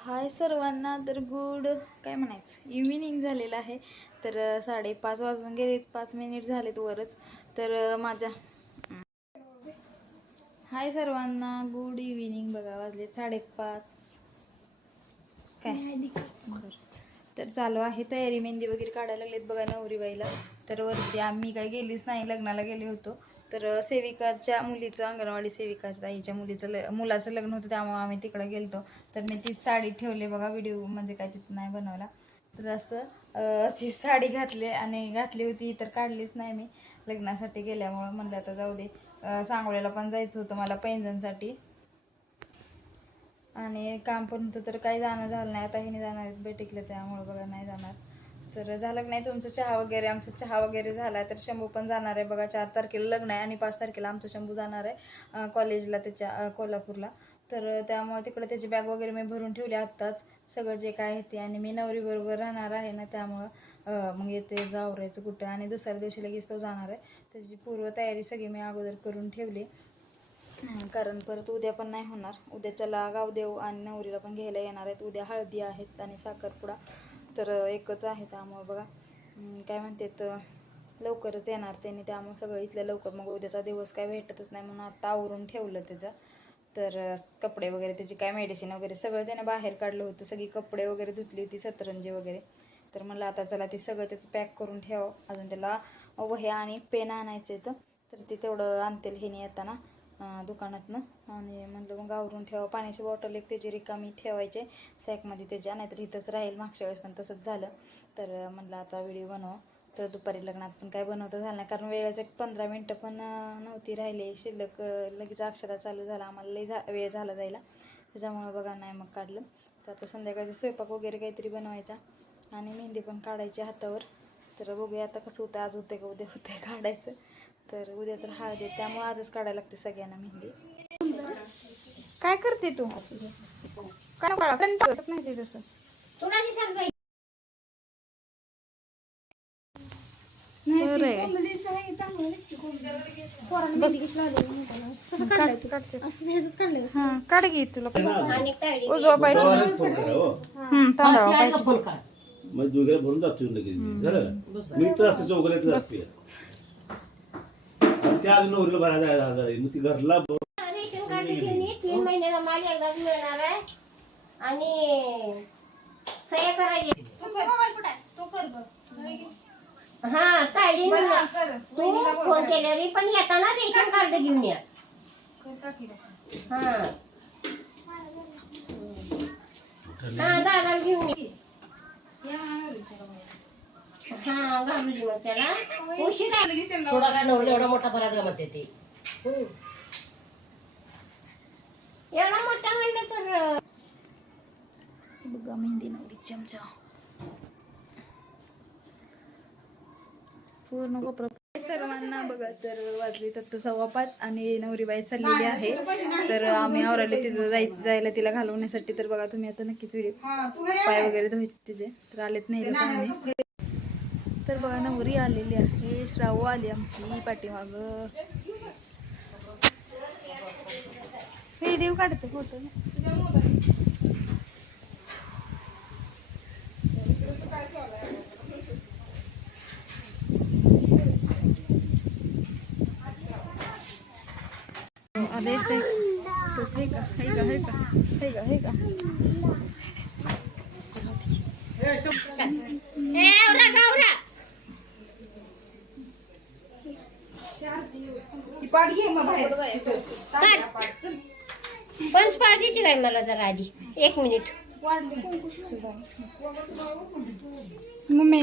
हाय सर्वांना तर गुड काय म्हणायचं? इव्हिनिंग झालेलं आहे. तर साडेपाच वाजून गेलेत पाच मिनिट झालेत वरच. तर माझ्या हाय सर्वांना गुड इव्हिनिंग बघा वाजलेत साडेपाच. काय? बरं. तर चालू आहे तयारी मेहंदी वगैरे काढायला लागलेत बघा नवरीबाईला. तर वरती आम्ही काय गेलीच नाही लग्नाला गेले होतो. तर सेविकाच्या मुलीचं अंगणवाडी सेविकाच्या ताईच्या मुलीचं ल मुलाचं लग्न होतं त्यामुळे आम्ही तिकडं गेलतो. तर मी ती साडी ठेवली बघा व्हिडिओ म्हणजे काय तिथं नाही बनवला. तर असं ती साडी घातली आणि घातली होती तर काढलीच नाही मी लग्नासाठी गेल्यामुळं. म्हणलं आता जाऊ दे. सांगोळ्याला पण जायचं होतं मला पैंजणसाठी. आणि काम पण होतं तर काही जाणं झालं नाही. आता नाही जाणार आहेत त्यामुळं बघा नाही जाणार. तर झालं की नाही तुमचं चहा वगैरे आमचा चहा वगैरे झाला तर शंभू पण जाणार आहे. बघा चार तारखेला लग्न आहे आणि पाच तारखेला आमचं शंभू जाणार आहे कॉलेजला त्याच्या कोल्हापूरला. तर त्यामुळे तिकडे त्याची बॅग वगैरे मी भरून ठेवली आत्ताच. सगळं जे काय आहे ते. आणि मी नवरीबरोबर राहणार आहे ना त्यामुळं मग येते जावरायचं कुठं. आणि दुसऱ्या दिवशी लगेच तो जाणार आहे. त्याची पूर्वतयारी सगळी मी अगोदर करून ठेवली. कारण परत उद्या पण नाही होणार. उद्याच्याला गावदेव आणि नवरीला पण घ्यायला येणार आहेत. उद्या हळदी आहेत आणि साखरपुडा. तर एकच आहे त्यामुळं बघा. काय म्हणते तर लवकरच येणार त्यांनी. त्यामुळे सगळं इथल्या लवकर मग उद्याचा दिवस काय भेटतच नाही म्हणून आत्ता आवरून ठेवलं त्याचं. तर कपडे वगैरे त्याची काय मेडिसिन वगैरे सगळं त्यानं बाहेर काढलं होतं. सगळी कपडे वगैरे धुतली होती सतरंजी वगैरे. तर मला आता चला ते सगळं त्याचं पॅक करून ठेवा अजून त्याला वह्या आणि पेन आणायचं आहे तर ते तेवढं आणतील हिने येताना. दुकानातनं. आणि म्हणलं मग आवरून ठेवा पाण्याची बॉटल एक त्याची रिकामी ठेवायचे. सॅकमध्ये त्याच्या नाहीतर इथंच राहील. मागच्या वेळेस पण तसंच झालं. तर म्हणलं आता व्हिडिओ बनव. तर दुपारी लग्नात पण काय बनवता झालं नाही. कारण वेळेचं एक पंधरा मिनटं पण नव्हती राहिली. शिल्लक लगेच अक्षरा चालू झाला. आम्हाला लई झा वेळ झाला जायला. त्याच्यामुळं बघा नाही मग काढलं. तर आता संध्याकाळचा स्वयंपाक वगैरे काहीतरी बनवायचा. आणि मेहंदी पण काढायची हातावर. तर बघूया आता कसं होतं आज होते का उद्या होते काढायचं. तर उद्या तर हळद आहे त्यामुळे आजच काढायला लागते सगळ्यांना मेहंदी. काय करते तू? काय नाही ते तसं. काढ-. हा, घे तुला. उजवा त्या अजून नवरीला बाहेर जायला हजार आहे मग ती घरला ब- तीन महिन्याला माल एकदाच मिळणार आहे आणि सह्या करायची हा काढली ना. तू फोन केल्यावर पण येताना रेशन कार्ड घेऊन या हा हा दादा घेऊन ये हा घालली मग त्याला. उशिरा थोडा काय नवरा एवढा मोठा फरात का म्हणते ते. एवढा मोठा म्हणलं तर बघा मेहंदी नवरी चमचा. पूर्ण कोपरा. सर्वांना बघा तर वाजली तर सव्वा पाच आणि नवरीबाई चाललेली आहे. तर आम्ही आवराले तिचं जायचं जायला तिला घालवण्यासाठी. तर बघा तुम्ही आता नक्कीच व्हिडिओ पाय वगैरे धुवायचे तिचे. तर आलेत नाही तर बघा नवरी आलेली आहे. श्रावू आली आमची पाठीमाग. हे देव काढते फोटो आले हे का हे का हे का हे का हे का पंच काय मला जरा आधी. एक मिनिट. मम्मी.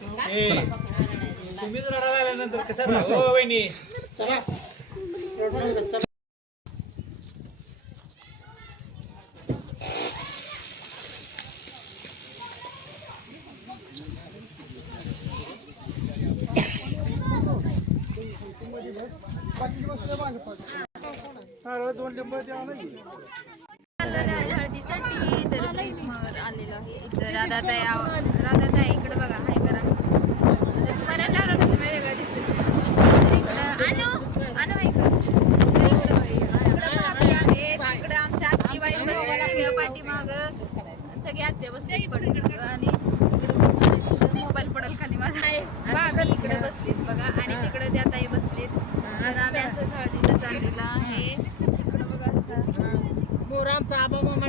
तुम्हीच रडा झाल्यानंतर कसं राहा हो वहिनी. चाललेलं हळदीसाठी तर ब्रिजवर आलेलो आहे. इथं राधाताई राधाताई इकडे बघा हाय करा. तसं मरण लावलं तुम्ही वेगळं दिसतं. तर इकडं आणू आणू हाय कर तर इकडं आमच्या आत्तीबाई बसल्या सगळ्या पाठीमाग. सगळे आत्या बसले पडून. आणि इकडं मोबाईल पडेल खाली माझा. भाभी इकडे बसलीत बघा. आणि तिकडे त्या ताई बसलीत. तर आम्ही असं चाललेलं आहे. इकडं बघा असं. काय चालला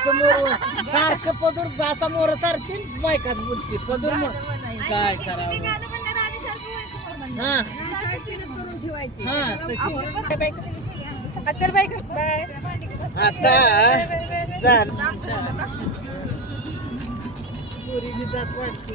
सारखं पदूर जाता मोर सारखी बायकाच बोलते पदूर मग. काय करावं? हा. हा आता झालं. पोरीची जात वाटते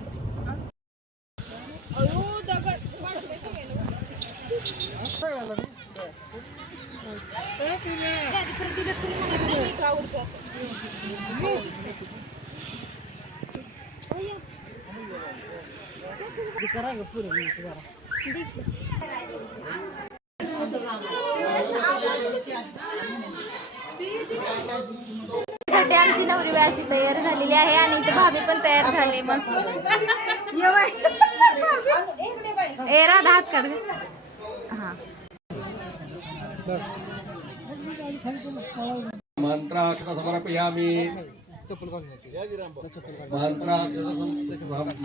करा ग पुढे साठी आमची नवरी अशी तयार झालेली आहे आणि इथे भाभी पण तयार झाली मस्त. ये ए राधा हात काढ. हा.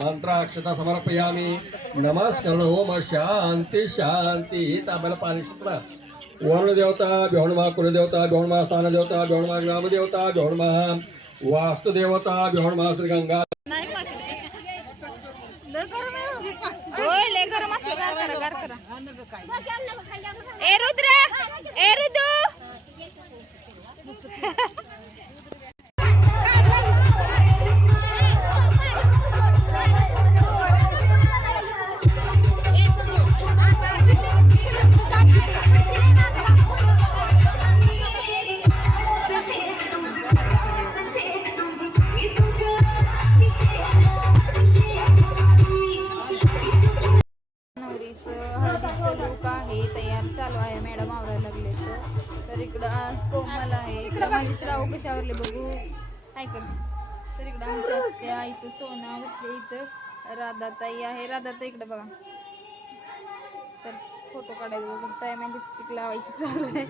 मंत्राक्षत समर्पयामि. नमस्कार ओम शांती शांती. आपल्याला पाणी वर्ण देवता बिहोणमा कुलदेवता बिहोणमा स्थानदेवता बिहोणमा ग्रामदेवता बिहोणमा वास्तुदेवता बिहोणमा श्री गंगा होय लय गरम असलं गार करा गार करा. ए रुद्र! ए रुद्र मॅडम आवरायला लागले तर इकडं आ, कोमल आहे. इकडं माझी श्राव कशावरले बघू? ऐकल तर इकडं आमच्या आत्या इथं सोना बसले इथं. राधाताई आहे. राधाताई इकडं बघा. तर फोटो काढायचं बघताय मी लिपस्टिक लावायची चालू आहे.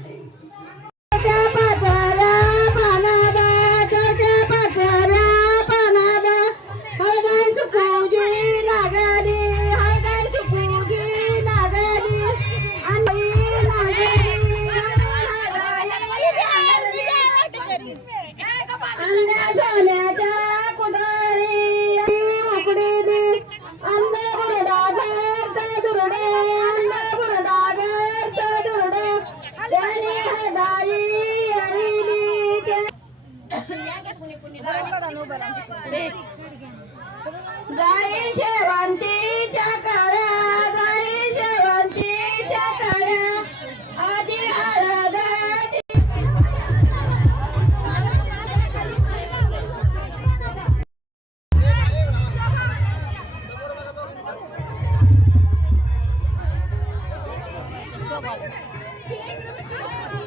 Yeah.